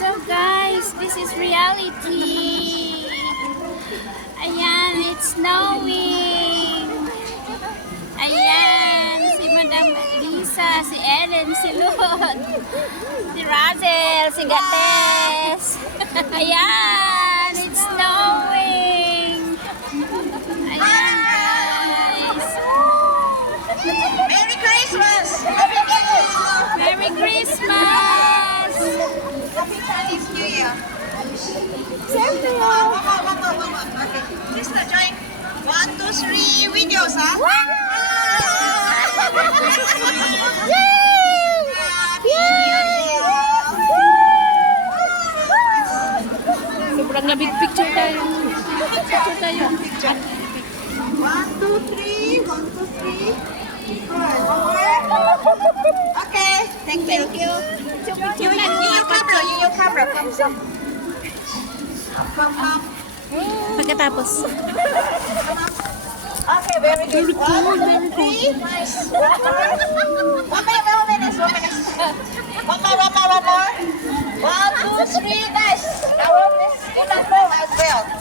So guys, this is reality. Ayan, it's snowing. Ayan, si Madam Lisa, si Ellen, si Lud, si Razel, si Gates. Ayan, it's snowing. Ayan guys. Merry Christmas! Merry Christmas! Happy Chinese New Year! Siyempre. Okay. Sister, join. 1, 2, 3 videos, ha? Happy New Year! Sobrang labig picture tayo. Picture tayo. 1, 2, 3. 1, 2, 3. Good. Okay. Thank you. You camera. Come. Pagkatapos. Okay, very good. 1, 2, 3. Nice. One minute. One more. 1, 2, 3. Nice. Now, this is good as well.